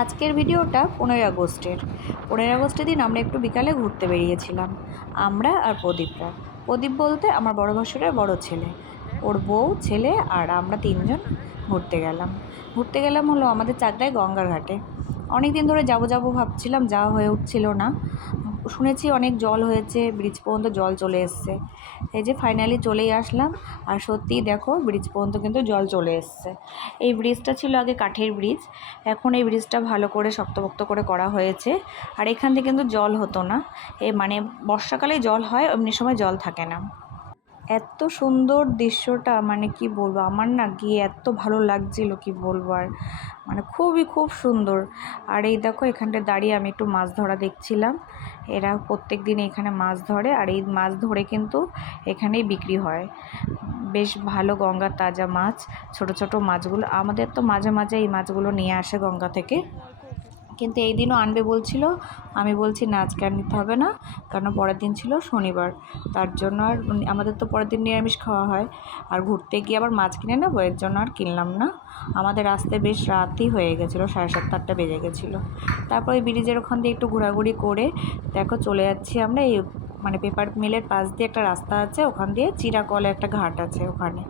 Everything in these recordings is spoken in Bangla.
আজকের ভিডিওটা 15 আগস্টের। 15 আগস্টের দিন আমরা একটু বিকালে ঘুরতে বেরিয়েছিলাম, আমরা আর প্রদীপরা। প্রদীপ বলতে আমার বড় ভাসুরের বড় ছেলে, ওর বউ, ছেলে আর আমরা তিনজন ঘুরতে গেলাম হলো আমাদের চাকদায় গঙ্গার ঘাটে। অনেক দিন ধরে যাবো যাবো ভাবছিলাম, যাওয়া হয়ে উঠছিল না। শুনেছি অনেক জল হয়েছে, ব্রিজ পর্যন্ত জল চলে এসছে। এই যে ফাইনালি চলেই আসলাম, আর সত্যিই দেখো ব্রিজ পর্যন্ত কিন্তু জল চলে এসছে। এই ব্রিজটা ছিল আগে কাঠের ব্রিজ, এখন এই ব্রিজটা ভালো করে শক্তপোক্ত করে করা হয়েছে। আর এখান থেকে কিন্তু জল হতো না, মানে বর্ষাকালে জল হয়, এমনি সময় জল থাকে না। এত সুন্দর দৃশ্যটা, মানে কি বলবো, আমার না গিয়ে এত ভালো লাগছিল, কি বলবো আর, মানে খুব সুন্দর। আর এই দেখো এখানটায় দাঁড়িয়ে আমি একটু মাছ ধরা দেখছিলাম। এরা প্রত্যেক দিন এখানে মাছ ধরে, আর এই মাছ ধরে কিন্তু এখানেই বিক্রি হয়। বেশ ভালো গঙ্গার তাজা মাছ, ছোট ছোট মাছগুলো। আমাদের তো মাঝে মাঝে এই মাছগুলো নিয়ে আসে গঙ্গা থেকে, কিন্তু এই দিনও আনবে বলছিল। আমি বলছি না, আজকে আর নিতে হবে না, কারণ পরের দিন ছিল শনিবার। তার জন্য আর আমাদের তো পরের দিন নিরামিষ খাওয়া হয়, আর ঘুরতে গিয়ে আবার মাছ কিনে নেবো, এর জন্য আর কিনলাম না। আমাদের আসতে বেশ রাতই হয়ে গেছিলো, 7:30-8টা বেজে গেছিলো। তারপরে ব্রিজের ওখান দিয়ে একটু ঘোরাঘুরি করে দেখো চলে যাচ্ছি আমরা এই, মানে পেপার মিলের পাশ দিয়ে একটা রাস্তা আছে, ওখান দিয়ে চিরাকলে একটা ঘাট আছে ওখানে।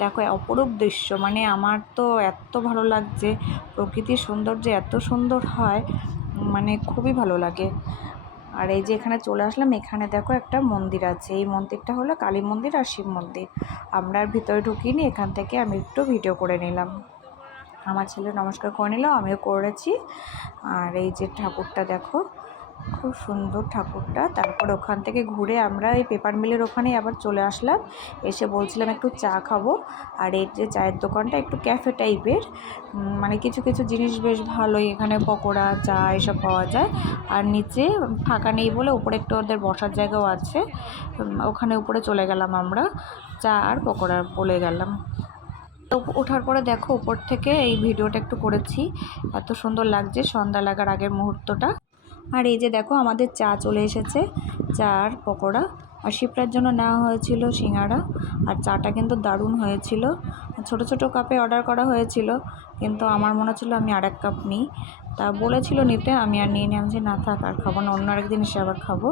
দেখো অপরূপ দৃশ্য, মানে আমার তো এত ভালো লাগছে, প্রকৃতির সৌন্দর্য এত সুন্দর হয়, মানে খুবই ভালো লাগে। আর এই যে এখানে চলে আসলাম, এখানে দেখো একটা মন্দির আছে, এই মন্দিরটা হলো কালী মন্দির আর শিব মন্দির। আমরা আর ভিতরে ঢুকিনি, এখান থেকে আমি একটু ভিডিও করে নিলাম। আমার ছেলে নমস্কার করে নিল, আমিও করেছি। আর এই যে ঠাকুরটা দেখো, খুব সুন্দর ঠাকুরটা। তারপর ওখান থেকে ঘুরে আমরা এই পেপার মিলের ওখানেই আবার চলে আসলাম। এসে বলছিলাম একটু চা খাবো। আর এই যে চায়ের দোকানটা একটু ক্যাফে টাইপের, মানে কিছু কিছু জিনিস বেশ ভালোই, এখানে পকোড়া, চা এসব পাওয়া যায়। আর নিচে ফাঁকা নেই বলে উপরে একটু ওদের বসার জায়গাও আছে, ওখানে উপরে চলে গেলাম আমরা, চা আর পকোড়া বলে গেলাম। তো ওঠার পরে দেখো উপর থেকে এই ভিডিওটা একটু করেছি, এত সুন্দর লাগছে সন্ধ্যা লাগার আগের মুহূর্তটা। আর এই যে দেখো আমাদের চা চলে এসেছে, চা আর পকোড়া। আর শিপ্রার জন্য নেওয়া হয়েছিল সিঙ্গাড়া, আর চাটা কিন্তু দারুণ হয়েছিল। ছোট ছোট কাপে অর্ডার করা হয়েছিল, কিন্তু আমার মনে ছিল আমি আর এক কাপ নিই, তা বলেছিল নিতে, আমি আর নিয়ে নিলাম যে না থাক, আর খাবো না, অন্য আরেকদিন এসে আবার খাবো।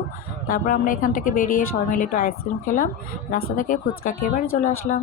তারপর আমরা এখান থেকে বেরিয়ে সবাই মিলে একটু আইসক্রিম খেলাম, রাস্তা থেকে ফুচকা খেয়ে বাড়ি চলে আসলাম।